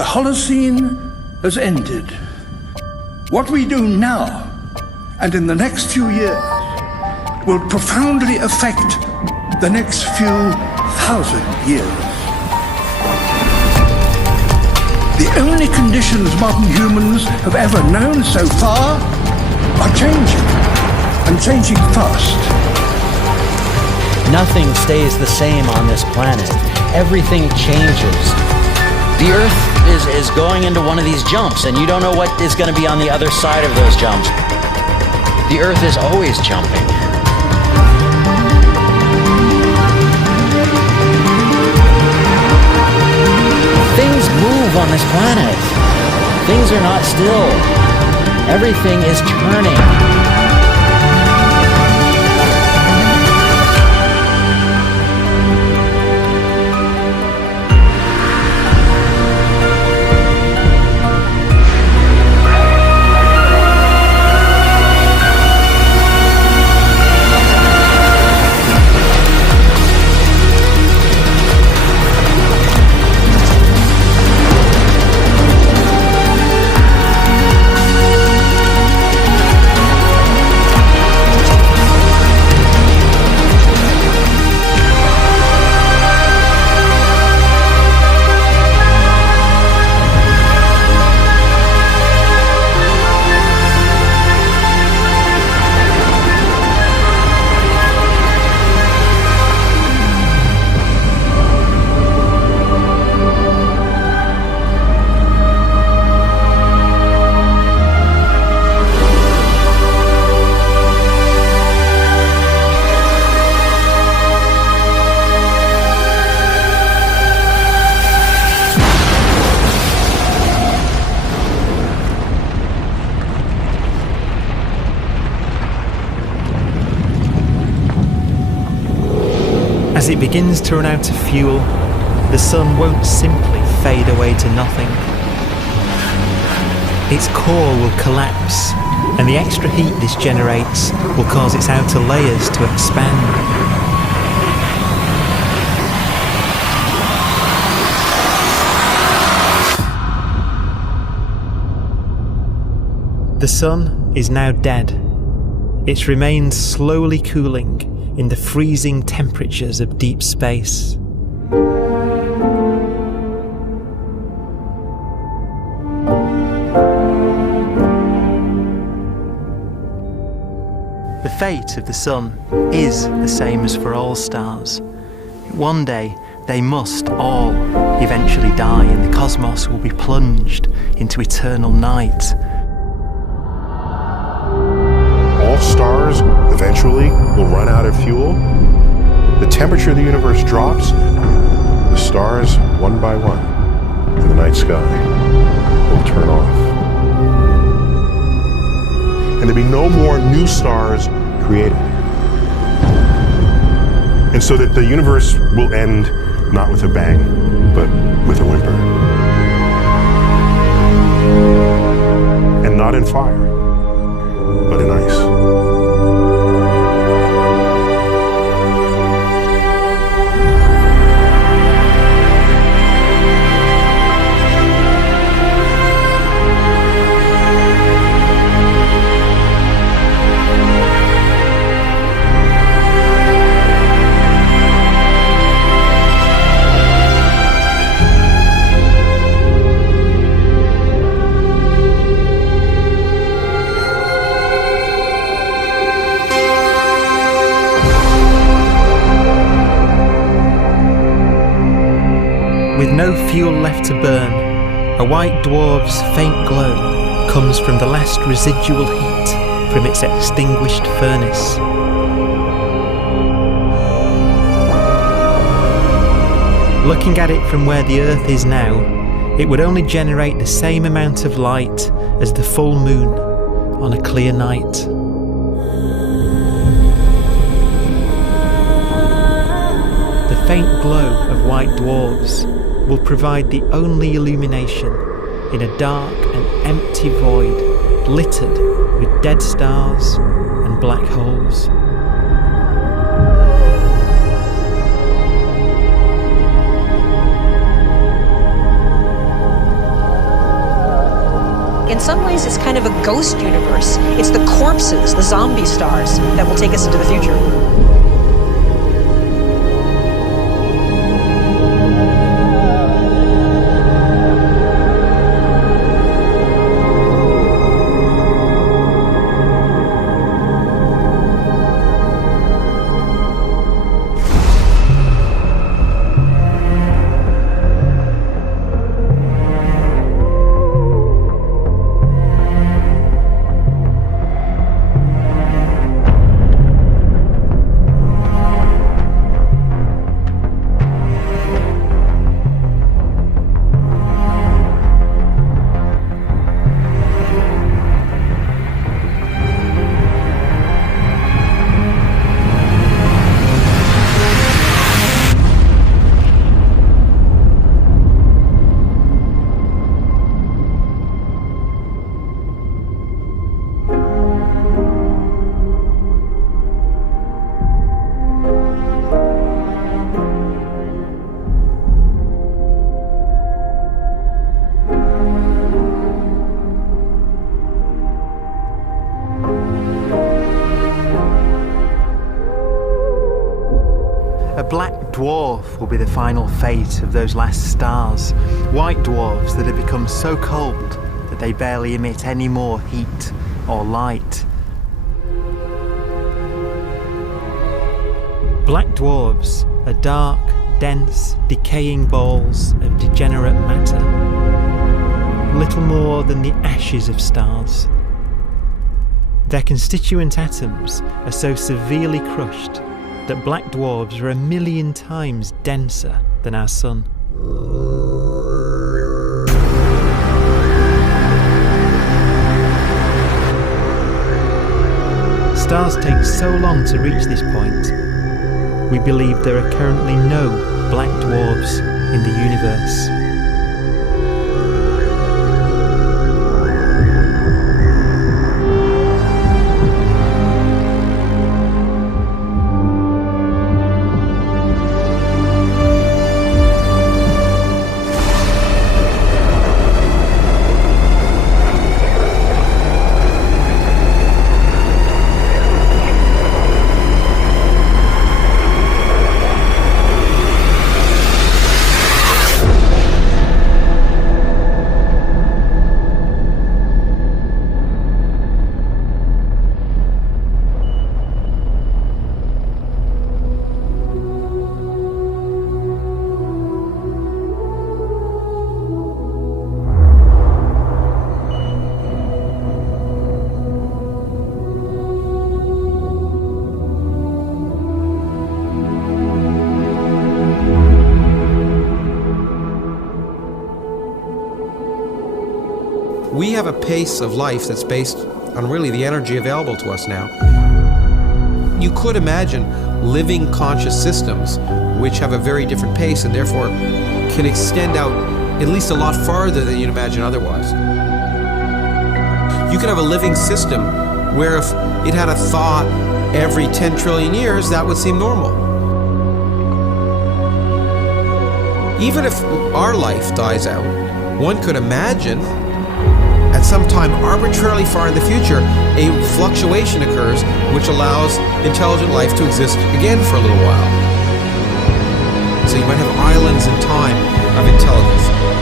The Holocene has ended. What we do now and in the next few years will profoundly affect the next few thousand years. The only conditions modern humans have ever known so far are changing, and changing fast. Nothing stays the same on this planet. Everything changes. The Earth is going into one of these jumps, and you don't know what is going to be on the other side of those jumps. The Earth is always jumping. Things move on this planet. Things are not still. Everything is turning. As it begins to run out of fuel, the sun won't simply fade away to nothing. Its core will collapse, and the extra heat this generates will cause its outer layers to expand. The sun is now dead. It remains slowly cooling in the freezing temperatures of deep space. The fate of the sun is the same as for all stars. One day they must all eventually die, and the cosmos will be plunged into eternal night. All stars eventually will run out of fuel. The temperature of the universe drops. The stars, one by one, in the night sky will turn off. And there'll be no more new stars created. And so that the universe will end not with a bang, but with a whimper. And not in fire, but in ice. With no fuel left to burn, a white dwarf's faint glow comes from the last residual heat from its extinguished furnace. Looking at it from where the Earth is now, it would only generate the same amount of light as the full moon on a clear night. The faint glow of white dwarfs will provide the only illumination in a dark and empty void littered with dead stars and black holes. in some ways, it's kind of a ghost universe. It's the corpses, the zombie stars, that will take us into the future. A black dwarf will be the final fate of those last stars, white dwarfs that have become so cold that they barely emit any more heat or light. Black dwarfs are dark, dense, decaying balls of degenerate matter, little more than the ashes of stars. Their constituent atoms are so severely crushed that black dwarfs are 1,000,000 times denser than our sun. Stars take so long to reach this point, we believe there are currently no black dwarfs in the universe. We have a pace of life that's based on really the energy available to us now. You could imagine living conscious systems which have a very different pace and therefore can extend out at least a lot farther than you'd imagine otherwise. You could have a living system where if it had a thought every 10 trillion years, that would seem normal. Even if our life dies out, one could imagine at some time arbitrarily far in the future, a fluctuation occurs which allows intelligent life to exist again for a little while. So you might have islands in time of intelligence.